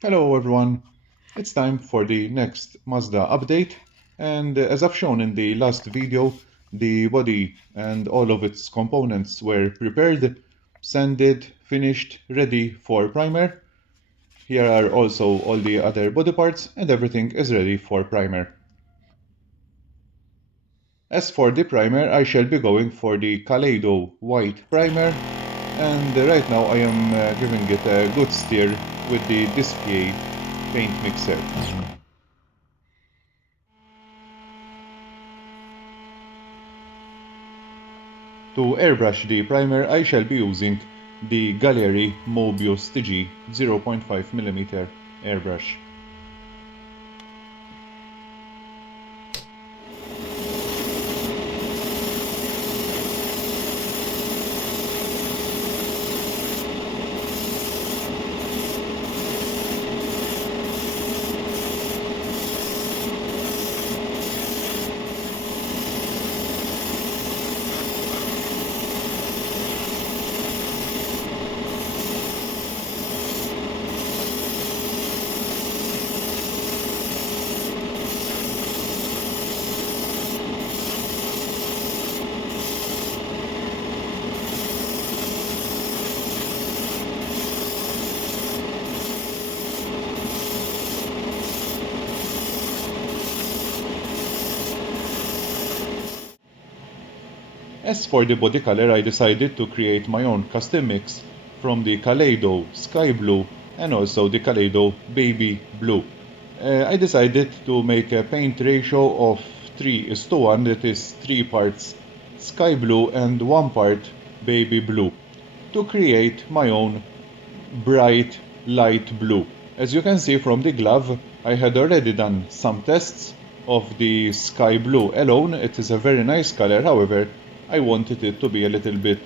Hello everyone, it's time for the next Mazda update, and as I've shown in the last video, the body and all of its components were prepared, sanded, finished, ready for primer. Here are also all the other body parts and everything is ready for primer. As for the primer, I shall be going for the Kaleido white primer, and right now I am giving it a good steer with the Dspiae paint mixer. To airbrush the primer, I shall be using the Gaahleri Mobius TG 0.5mm airbrush. As for the body color, I decided to create my own custom mix from the Kaleido Sky Blue and also the Kaleido Baby Blue. I decided to make a paint ratio of 3:1, that is 3 parts Sky Blue and 1 part Baby Blue, to create my own bright light blue. As you can see from the glove, I had already done some tests of the sky blue alone. It is a very nice color, however, I wanted it to be a little bit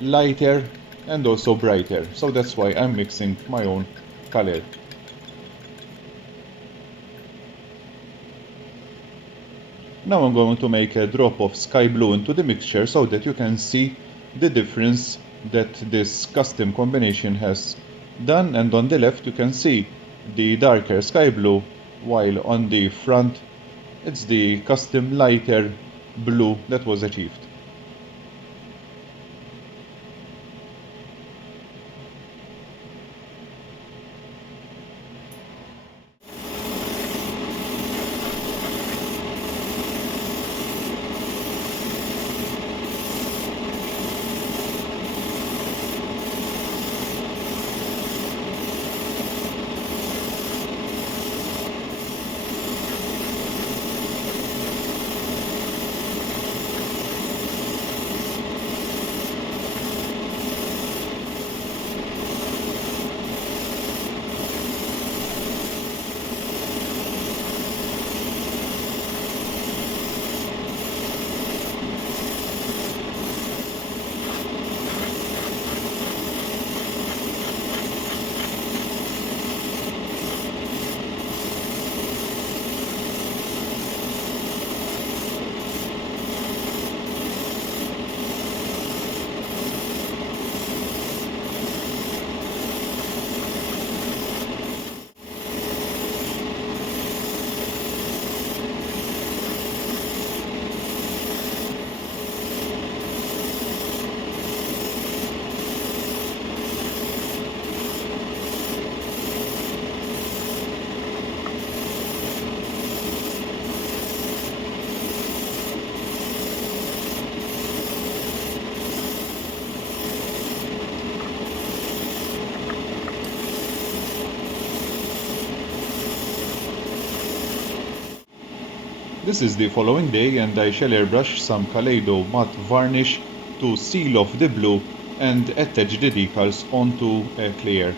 lighter and also brighter, so that's why I'm mixing my own color. Now I'm going to make a drop of sky blue into the mixture so that you can see the difference that this custom combination has done, and on the left you can see the darker sky blue, while on the front it's the custom lighter blue that was achieved. This is the following day and I shall airbrush some Kaleido matte varnish to seal off the blue and attach the decals onto a clear.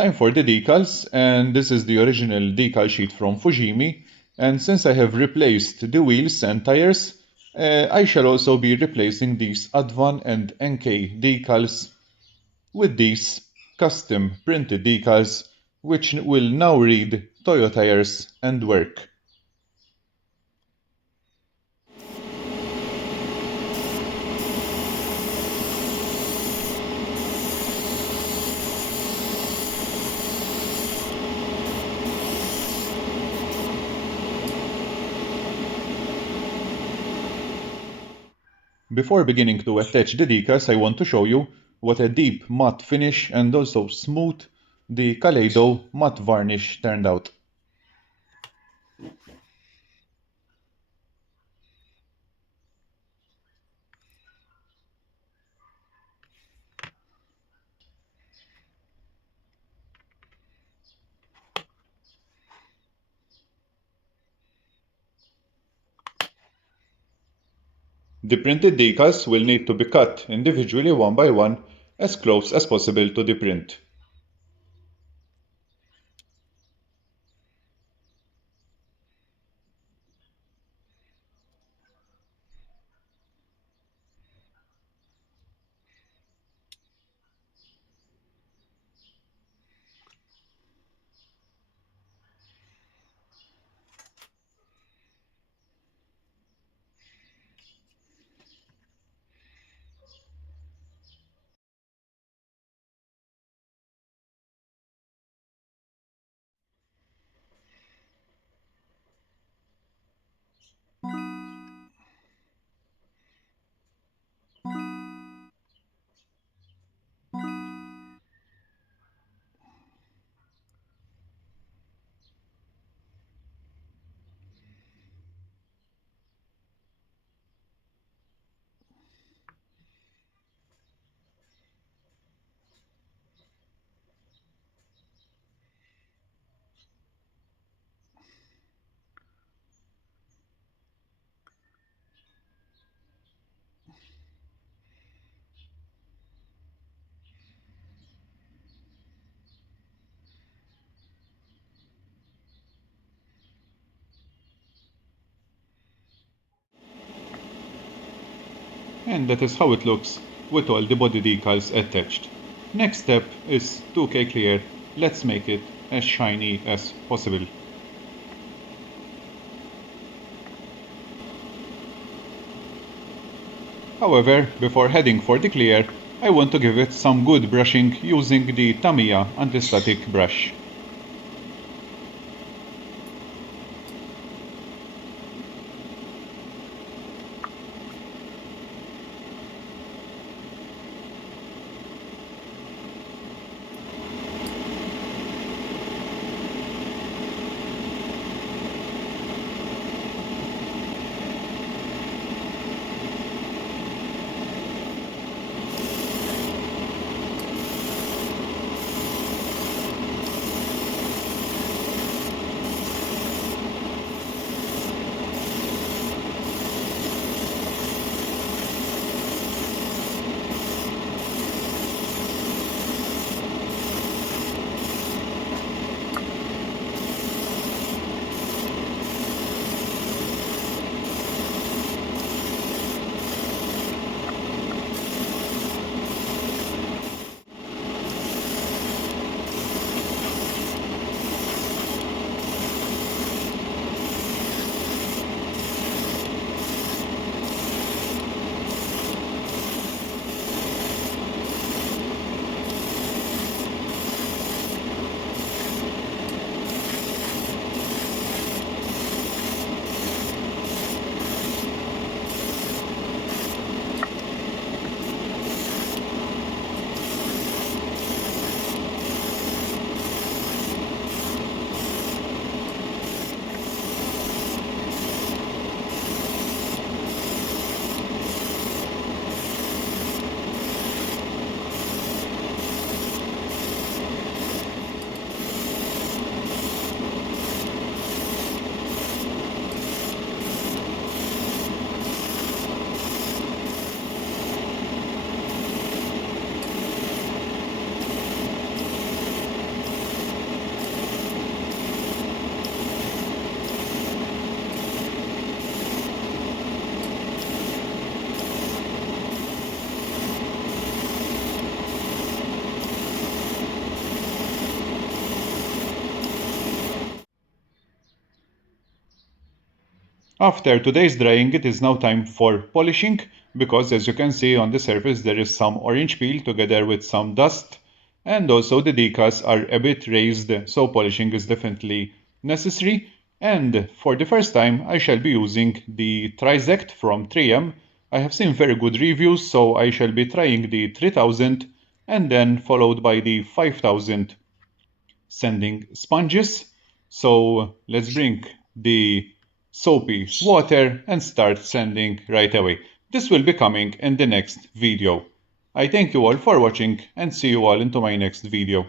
Time for the decals, and this is the original decal sheet from Fujimi, and since I have replaced the wheels and tires, I shall also be replacing these Advan and NK decals with these custom printed decals which will now read Toyo Tires and Work. Before beginning to attach the decals, I want to show you what a deep matte finish and also smooth the Kaleido matte varnish turned out. The printed decals will need to be cut individually one by one as close as possible to the print. And that is how it looks with all the body decals attached. Next step is 2K clear. Let's make it as shiny as possible. However, before heading for the clear, I want to give it some good brushing using the Tamiya Anti Static brush. After today's drying, it is now time for polishing, because as you can see on the surface there is some orange peel together with some dust, and also the decals are a bit raised, so polishing is definitely necessary. And for the first time I shall be using the Trizact from 3M. I have seen very good reviews, so I shall be trying the 3000 and then followed by the 5000 sanding sponges. So let's bring the soapy water and start sanding right away. This will be coming in the next video. I thank you all for watching and see you all into my next video.